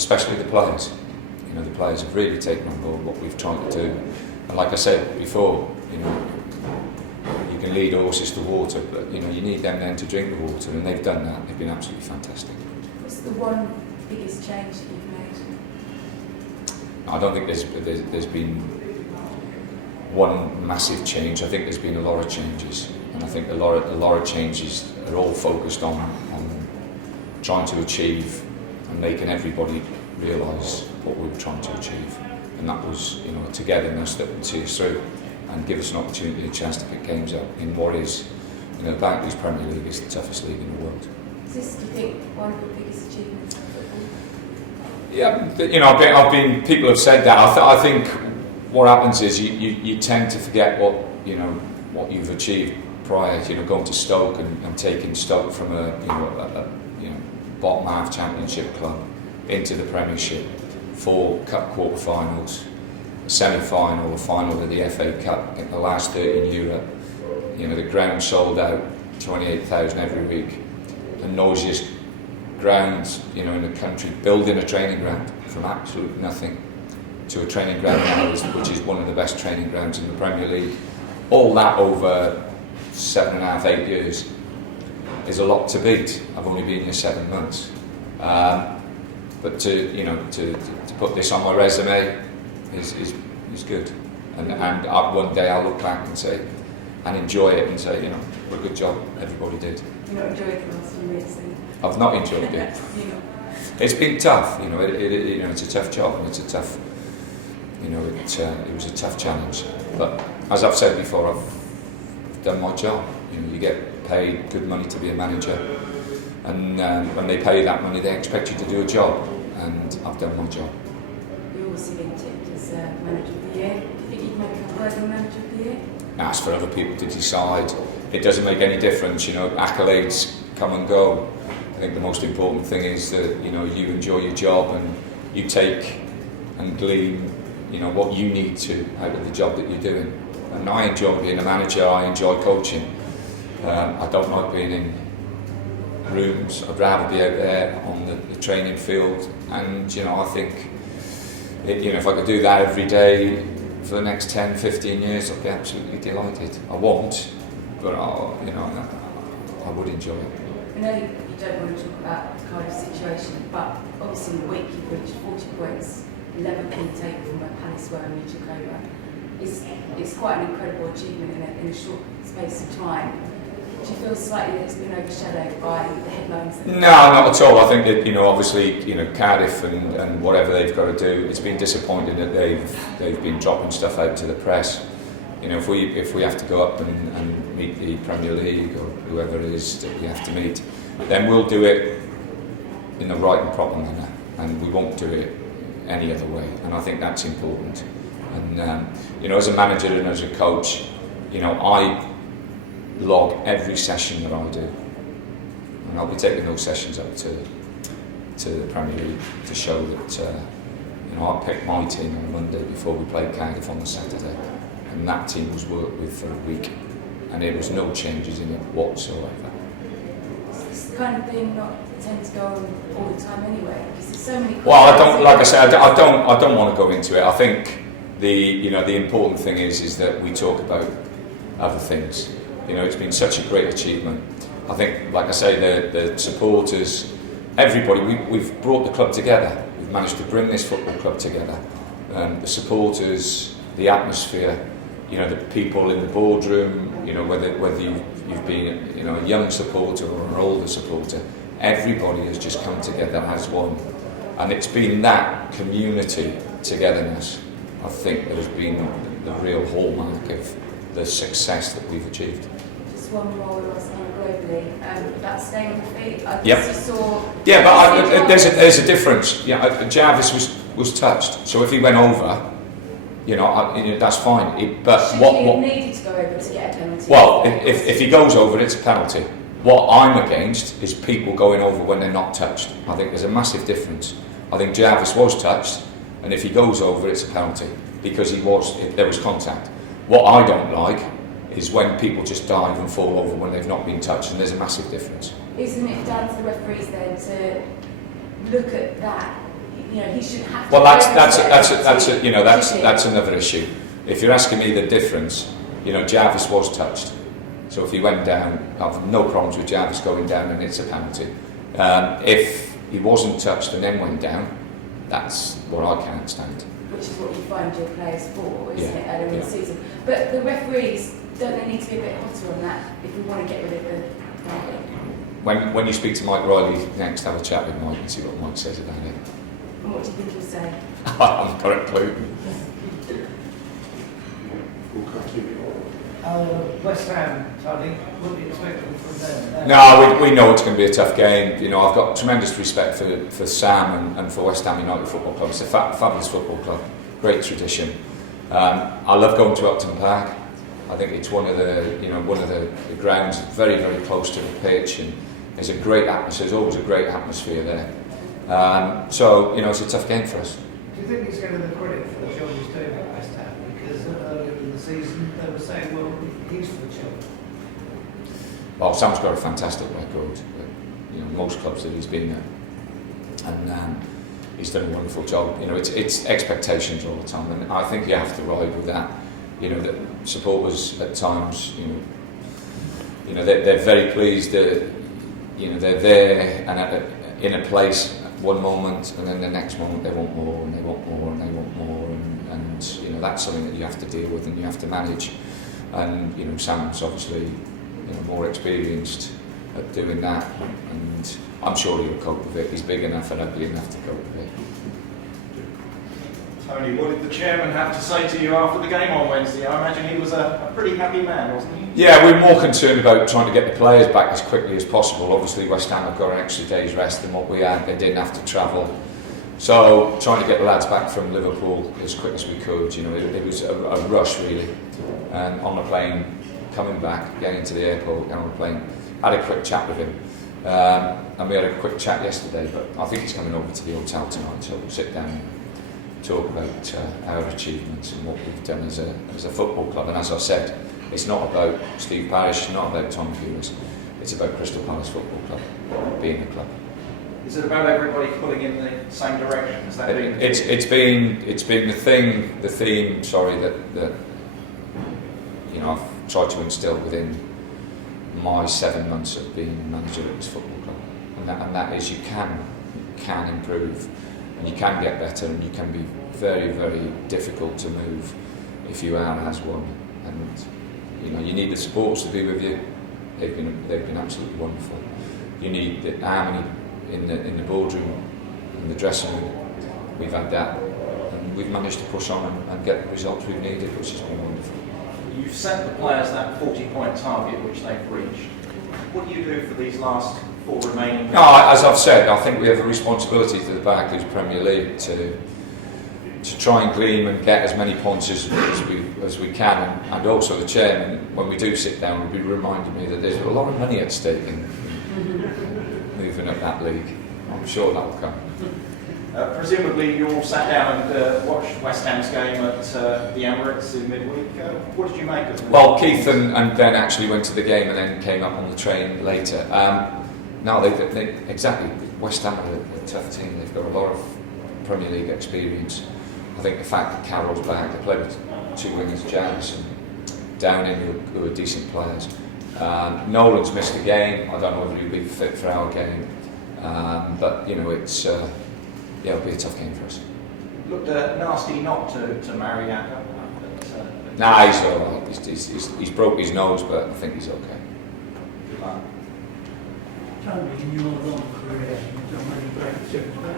especially the players. You know, the players have really taken on board what we've tried to do. And like I said before, you know, you can lead horses to water, but you know, you need them then to drink the water, and they've done that. They've been absolutely fantastic. What's the one biggest change that you've made? I don't think there's been one massive change. I think there's been a lot of changes, and I think a lot of changes are all focused on trying to achieve and making everybody realise what we were trying to achieve, and that was, you know, a togetherness that would see us through and give us an opportunity, a chance to pick games up in what is, you know, Barclays Premier League is the toughest league in the world. Is this, do you think, one of the biggest achievements of football? Yeah, you know, people have said that. I think what happens is you tend to forget what you've achieved prior. You know, going to Stoke and taking Stoke from a bottom half Championship club into the Premiership, 4 cup quarter-finals, a semi-final, a final of the FA Cup, in the last 30 in Europe. You know, the ground sold out, 28,000 every week, the noisiest ground, you know, in the country, building a training ground from absolute nothing to a training ground now, which is one of the best training grounds in the Premier League. All that over 7.5, 8 years is a lot to beat. I've only been here 7 months, but to put this on my resume is good. And one day I'll look back and say, and enjoy it and say, you know, what a good job everybody did. You've not enjoyed the last few years, then? I've not enjoyed it. It's been tough, you know. It's a tough job, and it's a tough, you know, it was a tough challenge. But as I've said before, I've done my job. You know, you get paid good money to be a manager, and when they pay you that money, they expect you to do a job, and I've done my job. You're obviously been tipped as Manager of the Year. Do you think you'd make a worthy Manager of the Year? Ask for other people to decide. It doesn't make any difference, you know. Accolades come and go. I think the most important thing is that, you know, you enjoy your job and you take and glean, you know, what you need to out of the job that you're doing. And I enjoy being a manager. I enjoy coaching. I don't like being in rooms. I'd rather be out there on the training field. And you know, I think if I could do that every day for the next 10, 15 years, I'd be absolutely delighted. I won't, but I would enjoy it. I know you don't want to talk about the Cardiff situation, but obviously in the week you've reached 40 points, 11th in the table from where Palace were when you took over. It's quite an incredible achievement in a short space of time. Do you feel slightly that it's been overshadowed by the headlines? No, not at all. I think that, you know, obviously, you know, Cardiff and whatever they've got to do, it's been disappointing that they've been dropping stuff out to the press. You know, if we have to go up and meet the Premier League or whoever it is that we have to meet, then we'll do it in the right and proper manner, and we won't do it any other way. And I think that's important. And you know, as a manager and as a coach, you know, I log every session that I do, and I'll be taking those sessions up to the Premier League to show that you know, I picked my team on Monday before we played Cardiff on the Saturday, and that team was worked with for a week, and there was no changes in it whatsoever. It's the kind of thing not tend to go on all the time anyway, because there's so many. Well, I don't, like I said, I don't want to go into it. I think the important thing is that we talk about other things. You know, it's been such a great achievement. I think, like I say, the supporters, everybody, we've brought the club together. We've managed to bring this football club together. The supporters, the atmosphere, you know, the people in the boardroom, you know, whether you've been, you know, a young supporter or an older supporter, everybody has just come together as one. And it's been that community togetherness, I think, that has been the real hallmark of the success that we've achieved. Just one more globally, that staying on the feet. I Yep. you saw. Yeah, but there's a difference. Yeah, Jarvis was touched, so if he went over, you know, that's fine. But Should what he have needed to go over to get a penalty? Well, if he goes over, it's a penalty. What I'm against is people going over when they're not touched. I think there's a massive difference. I think Jarvis was touched, and if he goes over, it's a penalty because there was contact. What I don't like is when people just dive and fall over when they've not been touched, and there's a massive difference. Isn't it down to the referees then to look at that? you know, he shouldn't have to. Well, that's another issue. If you're asking me the difference, you know, Jarvis was touched. So if he went down, I've no problems with Jarvis going down and it's a penalty. If he wasn't touched and then went down, that's what I can't stand. Which is what you find your players for, isn't it, earlier in the Yeah. season? But the referees, don't they need to be a bit hotter on that if we want to get rid of the penalty? When you speak to Mike Riley next, have a chat with Mike and see what Mike says about it. And what do you think he'll say? I haven't got a clue. West Ham, Tony, what do you expect from them? No, we know it's going to be a tough game. You know, I've got tremendous respect for Sam and for West Ham United Football Club. It's a fabulous football club, great tradition. I love going to Upton Park. I think it's one of the grounds very, very close to the pitch, and there's a great atmosphere. There's always a great atmosphere there. So you know, it's a tough game for us. Do you think he's getting the credit for the job he's doing at West Ham? Because earlier in the season they were saying, well, he's for the job. Well, Sam's got a fantastic record. You know, most clubs that he's been at, and he's done a wonderful job. You know, it's expectations all the time, and I think you have to ride with that. You know, that supporters at times, you know, they're very pleased that, you know, they're there and in a place one moment, and then the next moment they want more and they want more and they want more, and you know, that's something that you have to deal with and you have to manage. And you know, Sam's obviously, you know, more experienced at doing that, and I'm sure he'll cope with it. He's big enough and ugly enough to cope with it. Tony, what did the chairman have to say to you after the game on Wednesday? I imagine he was a pretty happy man, wasn't he? Yeah, we're more concerned about trying to get the players back as quickly as possible. Obviously, West Ham have got an extra day's rest than what we had. They didn't have to travel. So, trying to get the lads back from Liverpool as quick as we could. You know, it was a rush, really. And on the plane, coming back, getting to the airport, getting on the plane, had a quick chat with him. And we had a quick chat yesterday, but I think he's coming over to the hotel tonight, so we'll sit down and talk about our achievements and what we've done as a football club. And as I said, it's not about Steve Parish, it's not about Tom Pulis, it's about Crystal Palace Football Club being a club. Is it about everybody pulling in the same direction? Has that been? It's been the theme. That you know, I've tried to instill within my 7 months of being manager at this football club, and that is you can improve. And you can get better, and you can be very, very difficult to move if you are as one. And you know, you need the supporters to be with you. They've been absolutely wonderful. You need the harmony in the boardroom, in the dressing room. We've had that, and we've managed to push on and get the results we've needed, which has been wonderful. You've set the players that 40-point target which they've reached. What do you do for these last 4 remaining? No, as I've said, I think we have a responsibility to the Barclays Premier League to try and glean and get as many points as we can, and also the chairman, when we do sit down, will be reminding me that there's a lot of money at stake in moving up that league. I'm sure that will come. Presumably you all sat down and watched West Ham's game at the Emirates in midweek. What did you make of it? Well, Keith and Ben actually went to the game and then came up on the train later. No, they exactly. West Ham are a tough team. They've got a lot of Premier League experience. I think the fact that Carroll's back, they played with 2 wingers, Jarvis and Downing, who are decent players. Nolan's missed a game. I don't know whether he'll be fit for our game, but you know, it's it'll be a tough game for us. Looked nasty not to marry Yaka. Nah, he's all right. He's broke his nose, but I think he's okay. Tony, in your long career, you've done many great jobs, but